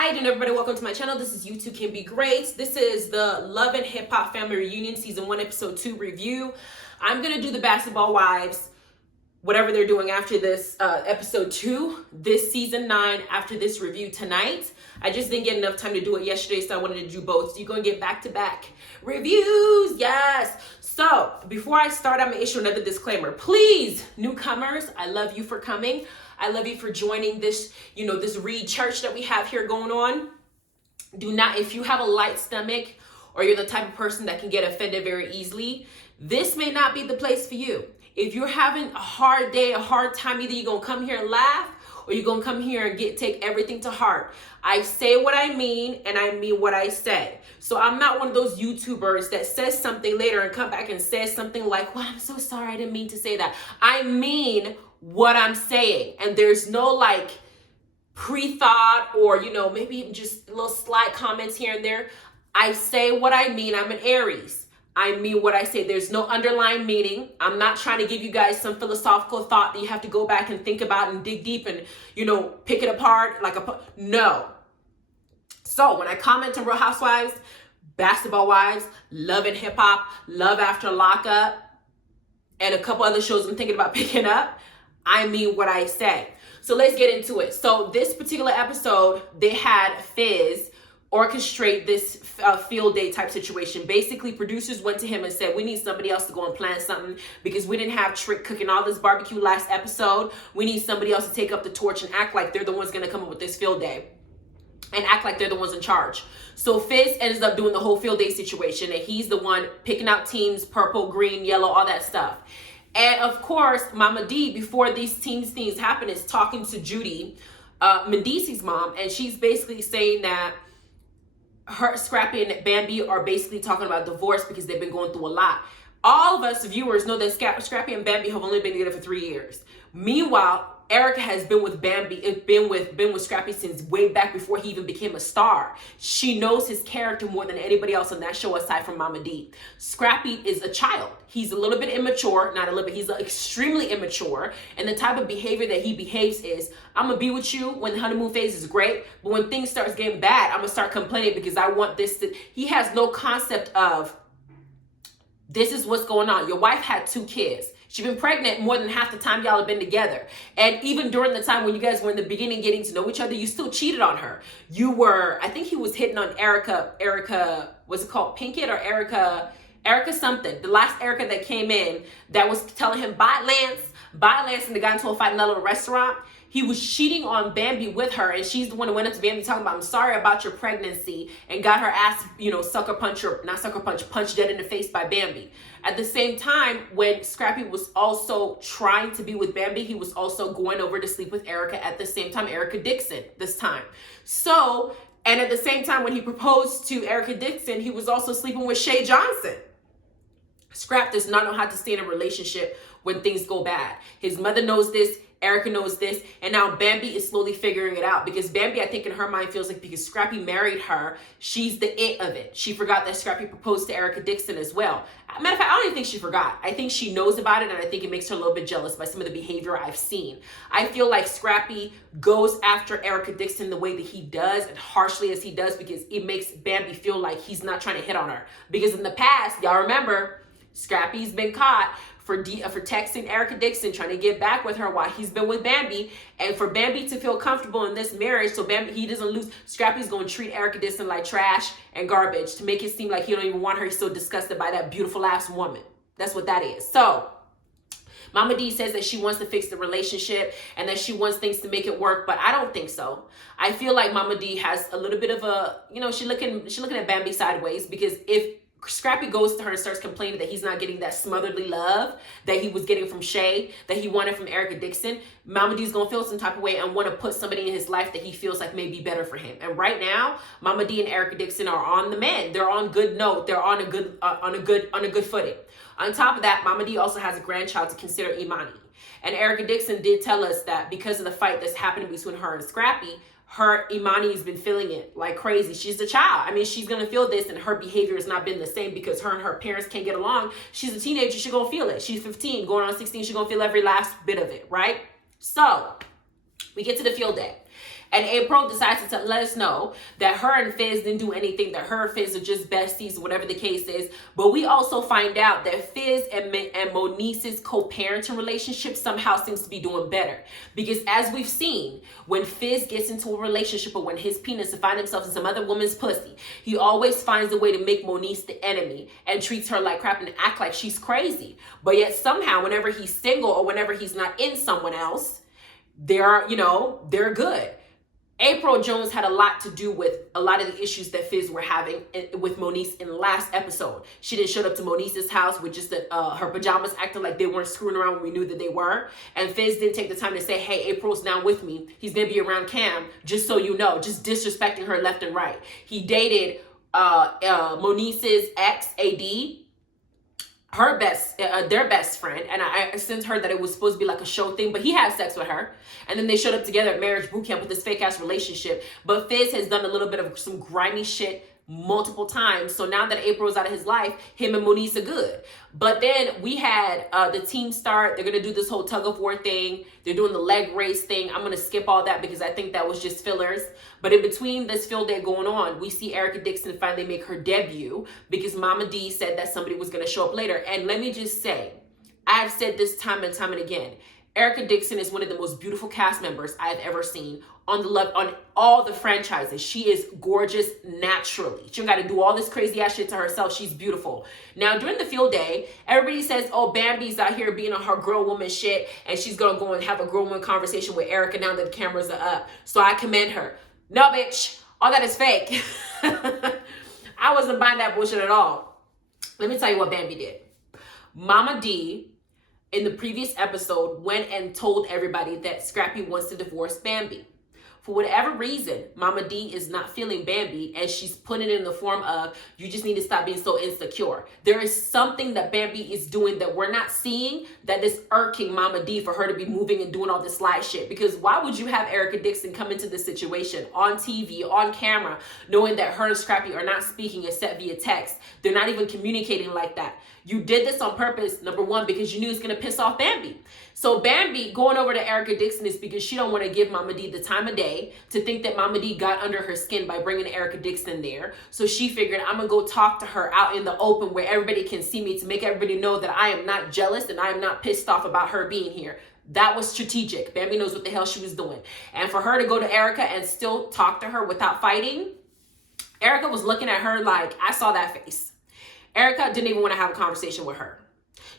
Hi again, everybody. Welcome to my channel. This is You Too Can Be Great. This is the Love and Hip Hop Family Reunion Season 1, Episode 2 review. I'm going to do the Basketball Wives, whatever they're doing after this Episode 2, this Season 9, after this review tonight. I just didn't get enough time to do it yesterday, so I wanted to do both. So you're going to get back-to-back reviews. Yes. So before I start, I'm going to issue another disclaimer. Please, newcomers, I love you for coming. I love you for joining this, this Read Church that we have here going on. Do not, if you have a light stomach or you're the type of person that can get offended very easily, this may not be the place for you. If you're having a hard day, a hard time, either you're going to come here and laugh or you're going to come here and take everything to heart. I say what I mean and I mean what I say. So I'm not one of those YouTubers that says something later and come back and says something like, well, I'm so sorry, I didn't mean to say that. I mean what I'm saying, and there's no like pre-thought or maybe even just little slight comments here and there. I say what I mean. I'm an Aries. I mean what I say. There's no underlying meaning. I'm not trying to give you guys some philosophical thought that you have to go back and think about and dig deep and pick it apart no. So when I comment on Real Housewives, Basketball Wives, Love and Hip Hop, Love After Lockup, and a couple other shows I'm thinking about picking up, I mean what I say. So let's get into it. So this particular episode, they had Fizz orchestrate this field day type situation. Basically, producers went to him and said, we need somebody else to go and plan something because we didn't have Trick cooking all this barbecue last episode. We need somebody else to take up the torch and act like they're the ones going to come up with this field day and act like they're the ones in charge. So Fizz ends up doing the whole field day situation, and he's the one picking out teams, purple, green, yellow, all that stuff. And of course, Mama D, before these things happen, is talking to Judy, Mendice's mom, and she's basically saying that Scrappy and Bambi are basically talking about divorce because they've been going through a lot. All of us viewers know that Scrappy and Bambi have only been together for 3 years. Meanwhile, Erica has been with Bambi and been with Scrappy since way back before he even became a star. She knows his character more than anybody else on that show aside from Mama D. Scrappy is a child. He's a little bit immature, not a little bit, he's extremely immature. And the type of behavior that he behaves is, I'm gonna be with you when the honeymoon phase is great, but when things starts getting bad, I'm gonna start complaining because I want this to, he has no concept of, this is what's going on. Your wife had 2 kids. She's been pregnant more than half the time y'all have been together. And even during the time when you guys were in the beginning getting to know each other, you still cheated on her. You were, I think he was hitting on Erica, was it called Pinkett or Erica something. The last Erica that came in that was telling him, bye Lance, and they got into a fight in that little restaurant. He was cheating on Bambi with her, and she's the one who went up to Bambi talking about, I'm sorry about your pregnancy, and got her ass, punched dead in the face by Bambi. At the same time, when Scrappy was also trying to be with Bambi, he was also going over to sleep with Erica at the same time, Erica Dixon this time. So, and at the same time, when he proposed to Erica Dixon, he was also sleeping with Shay Johnson. Scrap does not know how to stay in a relationship when things go bad. His mother knows this. Erica knows this, and now Bambi is slowly figuring it out because Bambi, I think in her mind, feels like because Scrappy married her, she's the it of it. She forgot that Scrappy proposed to Erica Dixon as well. Matter of fact, I don't even think she forgot. I think she knows about it, and I think it makes her a little bit jealous by some of the behavior I've seen. I feel like Scrappy goes after Erica Dixon the way that he does and harshly as he does because it makes Bambi feel like he's not trying to hit on her. Because in the past, y'all remember, Scrappy's been caught for texting Erica Dixon, trying to get back with her while he's been with Bambi. And for Bambi to feel comfortable in this marriage, so Bambi, he doesn't lose, Scrappy's going to treat Erica Dixon like trash and garbage to make it seem like he don't even want her. He's so disgusted by that beautiful ass woman. That's what that is. So Mama D says that she wants to fix the relationship and that she wants things to make it work, but I don't think so. I feel like Mama D has a little bit of a, she's looking at Bambi sideways because if Scrappy goes to her and starts complaining that he's not getting that smotherly love that he was getting from Shay, that he wanted from Erica Dixon, Mama D's gonna feel some type of way and want to put somebody in his life that he feels like may be better for him. And right now, Mama D and Erica Dixon are on the mend. They're on good note. They're on a good footing. On top of that, Mama D also has a grandchild to consider, Imani. And Erica Dixon did tell us that because of the fight that's happening between her and Scrappy, Imani has been feeling it like crazy. She's a child. I mean, she's going to feel this, and her behavior has not been the same because her and her parents can't get along. She's a teenager. She's going to feel it. She's 15, going on 16. She's going to feel every last bit of it, right? So we get to the field day. And April decides to let us know that her and Fizz didn't do anything, that her and Fizz are just besties, whatever the case is. But we also find out that Fizz and Monice's co-parenting relationship somehow seems to be doing better. Because as we've seen, when Fizz gets into a relationship or when his penis finds himself in some other woman's pussy, he always finds a way to make Monice the enemy and treats her like crap and act like she's crazy. But yet somehow, whenever he's single or whenever he's not in someone else, they're good. April Jones had a lot to do with a lot of the issues that Fizz were having with Monice in the last episode. She didn't show up to Monice's house with just her pajamas, acting like they weren't screwing around when we knew that they were. And Fizz didn't take the time to say, hey, April's now with me. He's going to be around Cam, just so you know, just disrespecting her left and right. He dated Monice's ex, AD, their best friend, and I since heard that it was supposed to be like a show thing, but he had sex with her, and then they showed up together at marriage boot camp with this fake ass relationship. But Fizz has done a little bit of some grimy shit multiple times, so now that April's out of his life, him and Monice are good. But then we had the team start. They're gonna do this whole tug of war thing. They're doing the leg race thing. I'm gonna skip all that because I think that was just fillers. But in between this field day going on, we see Erica Dixon finally make her debut because Mama D said that somebody was gonna show up later. And let me just say, I've said this time and time and again, Erica Dixon is one of the most beautiful cast members I've ever seen on all the franchises. She is gorgeous naturally. She don't got to do all this crazy ass shit to herself. She's beautiful. Now, during the field day, everybody says, oh, Bambi's out here being on her girl woman shit, and she's going to go and have a girl woman conversation with Erica now that the cameras are up. So I commend her. No, bitch. All that is fake. I wasn't buying that bullshit at all. Let me tell you what Bambi did. Mama D, in the previous episode, went and told everybody that Scrappy wants to divorce Bambi. For whatever reason, Mama D is not feeling Bambi, and she's putting it in the form of, you just need to stop being so insecure. There is something that Bambi is doing that we're not seeing that is irking Mama D for her to be moving and doing all this sly shit. Because why would you have Erica Dixon come into this situation on TV, on camera, knowing that her and Scrappy are not speaking except via text? They're not even communicating like that. You did this on purpose, number one, because you knew it's going to piss off Bambi. So Bambi going over to Erica Dixon is because she don't want to give Mama D the time of day to think that Mama D got under her skin by bringing Erica Dixon there. So she figured, I'm going to go talk to her out in the open where everybody can see me to make everybody know that I am not jealous and I am not pissed off about her being here. That was strategic. Bambi knows what the hell she was doing. And for her to go to Erica and still talk to her without fighting, Erica was looking at her like, I saw that face. Erica didn't even want to have a conversation with her.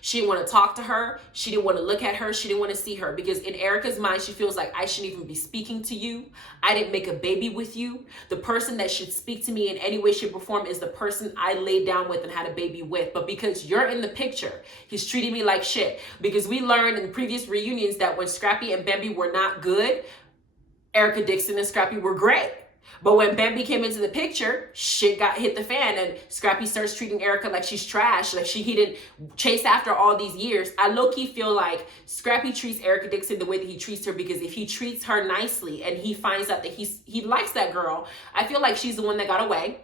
She didn't want to talk to her. She didn't want to look at her. She didn't want to see her because in Erica's mind, she feels like I shouldn't even be speaking to you. I didn't make a baby with you. The person that should speak to me in any way, shape, or form is the person I laid down with and had a baby with. But because you're in the picture, he's treating me like shit. Because we learned in previous reunions that when Scrappy and Bambi were not good, Erica Dixon and Scrappy were great. But when Bambi came into the picture, shit got hit the fan and Scrappy starts treating Erica like she's trash, like he didn't chase after all these years. I low-key feel like Scrappy treats Erica Dixon the way that he treats her because if he treats her nicely and he finds out that he likes that girl, I feel like she's the one that got away.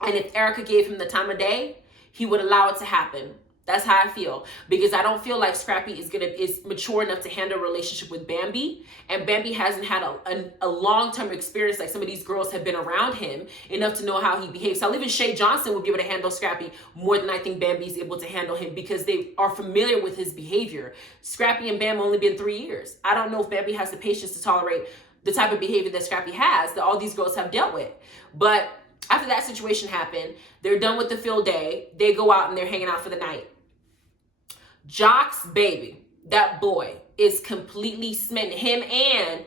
And if Erica gave him the time of day, he would allow it to happen. That's how I feel, because I don't feel like Scrappy is mature enough to handle a relationship with Bambi, and Bambi hasn't had a long-term experience like some of these girls have been around him enough to know how he behaves. So even Shay Johnson would be able to handle Scrappy more than I think Bambi's able to handle him because they are familiar with his behavior. Scrappy and Bam only been 3 years. I don't know if Bambi has the patience to tolerate the type of behavior that Scrappy has that all these girls have dealt with. But after that situation happened, they're done with the field day. They go out and they're hanging out for the night. Jock's baby, that boy, is completely smitten. Him and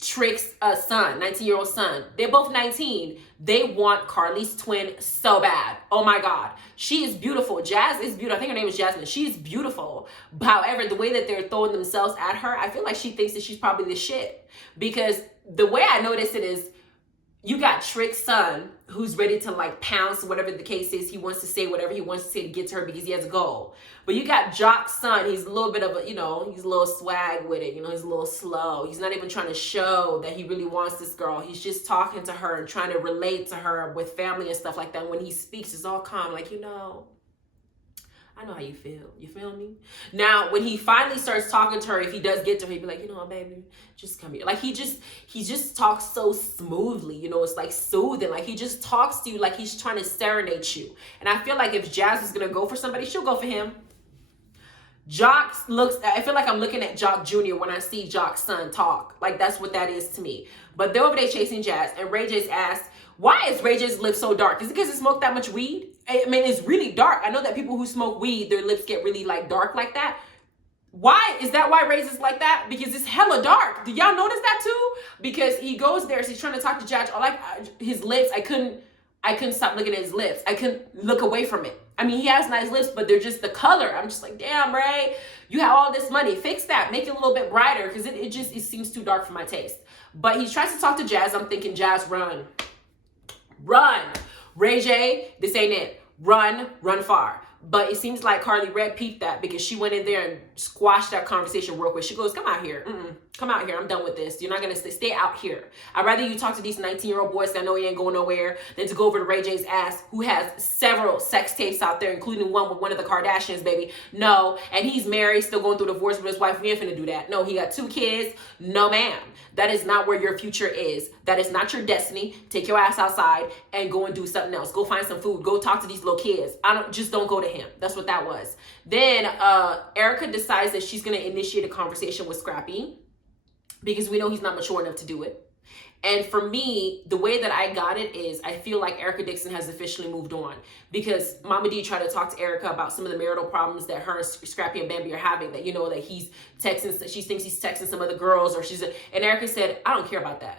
Trick's son, 19-year-old son. They're both 19. They want Carly's twin so bad. Oh my God. She is beautiful. Jazz is beautiful. I think her name is Jasmine. She is beautiful. However, the way that they're throwing themselves at her, I feel like she thinks that she's probably the shit. Because the way I notice it is, you got Trick's son who's ready to like pounce, whatever the case is. He wants to say whatever he wants to say to get to her because he has a goal. But you got Jock's son. He's a little bit of a, he's a little swag with it. He's a little slow. He's not even trying to show that he really wants this girl. He's just talking to her and trying to relate to her with family and stuff like that. When he speaks, it's all calm. Like, I know how you feel. You feel me? Now, when he finally starts talking to her, if he does get to her, he'd be like, you know what, baby, just come here. Like, he just talks so smoothly, you know, it's like soothing. Like, he just talks to you like he's trying to serenade you. And I feel like if Jazz is going to go for somebody, she'll go for him. I feel like I'm looking at Jock Jr. when I see Jock's son talk. Like, that's what that is to me. But they're over there chasing Jazz, and Ray J's asked, why is Ray J's lips so dark? Is it because he smoked that much weed? I mean, it's really dark. I know that people who smoke weed, their lips get really like dark like that. Why? Is that why Ray's is like that? Because it's hella dark. Do y'all notice that too? Because he goes there, so he's trying to talk to Jazz. I like his lips. I couldn't stop looking at his lips. I couldn't look away from it. I mean, he has nice lips, but they're just the color. I'm just like, damn, Ray, you have all this money. Fix that. Make it a little bit brighter, because it seems too dark for my taste. But he tries to talk to Jazz. I'm thinking, Jazz, run. Run. Ray J, this ain't it. Run far. But it seems like Carly Red peeped that, because she went in there and squashed that conversation real quick. She goes, come out here. Come out here. I'm done with this. You're not going to stay out here. I'd rather you talk to these 19-year-old boys that I know he ain't going nowhere than to go over to Ray J's ass, who has several sex tapes out there, including one with one of the Kardashians, baby. No. And he's married, still going through divorce with his wife. We ain't finna do that. No, he got 2 kids. No, ma'am. That is not where your future is. That is not your destiny. Take your ass outside and go and do something else. Go find some food. Go talk to these little kids. Don't go to him. That's what that was. Then Erica decides that she's going to initiate a conversation with Scrappy, because we know he's not mature enough to do it. And for me, the way that I got it is I feel like Erica Dixon has officially moved on, because Mama D tried to talk to Erica about some of the marital problems that her, Scrappy, and Bambi are having, that, you know, that he's texting, she thinks he's texting some other girls, or and Erica said, I don't care about that.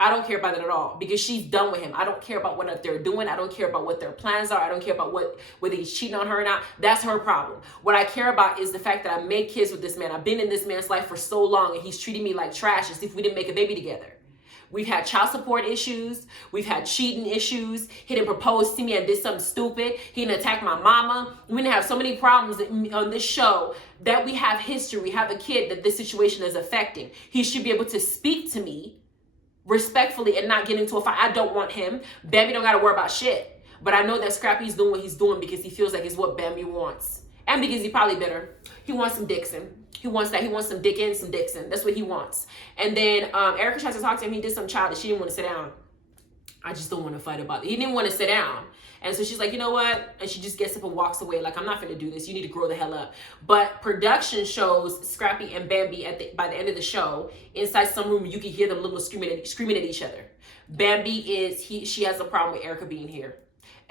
I don't care about it at all, because she's done with him. I don't care about what they're doing. I don't care about what their plans are. I don't care about whether he's cheating on her or not. That's her problem. What I care about is the fact that I made kids with this man. I've been in this man's life for so long, and he's treating me like trash as if we didn't make a baby together. We've had child support issues. We've had cheating issues. He didn't propose to me and did something stupid. He didn't attack my mama. We didn't have so many problems on this show that we have history. We have a kid that this situation is affecting. He should be able to speak to me respectfully and not get into a fight. I don't want him. Bambi don't got to worry about shit. But I know that Scrappy's doing what he's doing because he feels like it's what Bambi wants. And because he probably bitter. He wants some Dixon. He wants that. He wants some Dick and some Dixon. That's what he wants. And then Erica tries to talk to him. He did some childish. She didn't want to sit down. I just don't want to fight about it. He didn't want to sit down. And so she's like, you know what? And she just gets up and walks away. Like, I'm not going to do this. You need to grow the hell up. But production shows Scrappy and Bambi by the end of the show, inside some room, you can hear them little screaming at each other. Bambi she has a problem with Erica being here.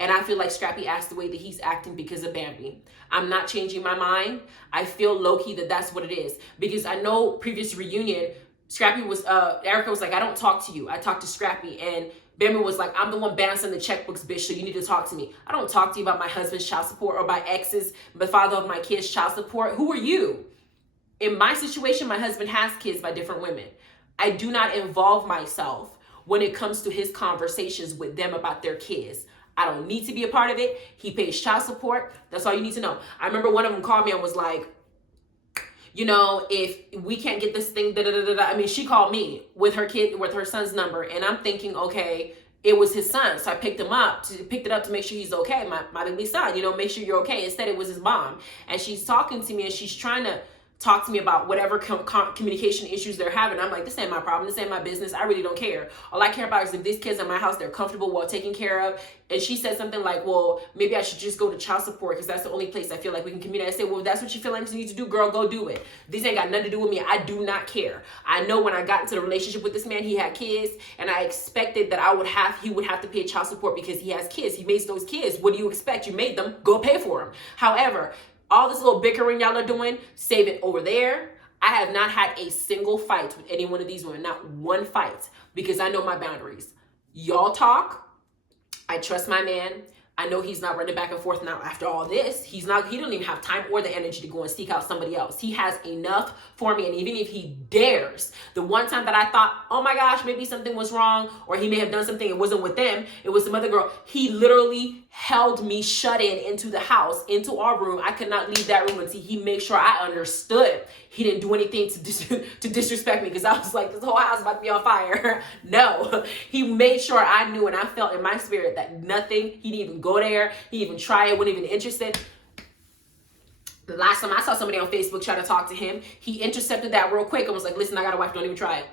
And I feel like Scrappy acts the way that he's acting because of Bambi. I'm not changing my mind. I feel low-key that that's what it is. Because I know previous reunion, Erica was like, I don't talk to you. I talk to Scrappy. And Bambi was like, I'm the one bouncing the checkbooks, bitch, so you need to talk to me. I don't talk to you about my husband's child support or my ex's, the father of my kids' child support. Who are you? In my situation, my husband has kids by different women. I do not involve myself when it comes to his conversations with them about their kids. I don't need to be a part of it. He pays child support. That's all you need to know. I remember one of them called me and was like, you know, if we can't get this thing, I mean, she called me with her son's number, and I'm thinking, okay, it was his son. So I picked it up to make sure he's okay. My baby son, you know, make sure you're okay. Instead, it was his mom. And she's talking to me, and she's trying to talk to me about whatever communication issues they're having. I'm like, this ain't my problem. This ain't my business. I really don't care. All I care about is if these kids in my house, they're comfortable, well taken care of. And she said something like, well, maybe I should just go to child support because that's the only place I feel like we can communicate. I said, well, if that's what you feel like you need to do, girl, go do it. These ain't got nothing to do with me. I do not care. I know when I got into the relationship with this man, he had kids, and I expected that he would have to pay child support because he has kids. He made those kids. What do you expect? You made them. Go pay for them. However, all this little bickering y'all are doing, save it over there. I have not had a single fight with any one of these women, not one fight, because I know my boundaries. Y'all talk. I trust my man. I know he's not running back and forth now after all this. He don't even have time or the energy to go and seek out somebody else. He has enough for me. And even if he dares, the one time that I thought, oh my gosh, maybe something was wrong, or he may have done something, it wasn't with them, it was some other girl. He literally held me shut into the house, into our room. I could not leave that room until he made sure I understood. He didn't do anything to disrespect me, because I was like, this whole house is about to be on fire. No, he made sure I knew, and I felt in my spirit that nothing, he didn't even go there. He didn't even try it, wasn't even interested. The last time I saw somebody on Facebook try to talk to him, he intercepted that real quick and was like, listen, I got a wife, don't even try it.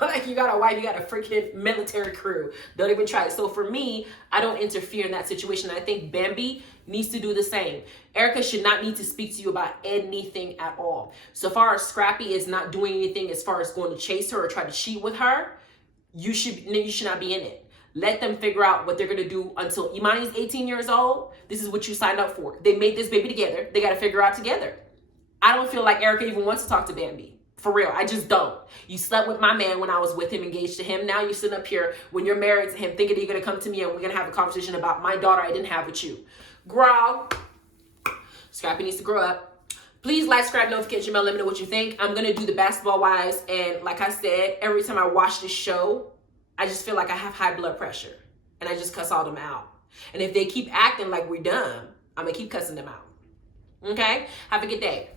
Like, you got a wife, you got a freaking military crew, don't even try it. So for me, I don't interfere in that situation. I think Bambi needs to do the same. Erica should not need to speak to you about anything at all. So far as Scrappy is not doing anything as far as going to chase her or try to cheat with her, you should not be in it. Let them figure out what they're going to do until Imani's 18 years old. This is what you signed up for. They made this baby together. They got to figure out together. I don't feel like Erica even wants to talk to Bambi. For real, I just don't. You slept with my man when I was with him, engaged to him. Now you're sitting up here when you're married to him thinking that you're going to come to me and we're going to have a conversation about my daughter I didn't have with you. Growl. Scrappy needs to grow up. Please like, subscribe, notification bell. Let me know what you think. I'm going to do the Basketball Wives. And like I said, every time I watch this show, I just feel like I have high blood pressure. And I just cuss all them out. And if they keep acting like we're dumb, I'm going to keep cussing them out. Okay? Have a good day.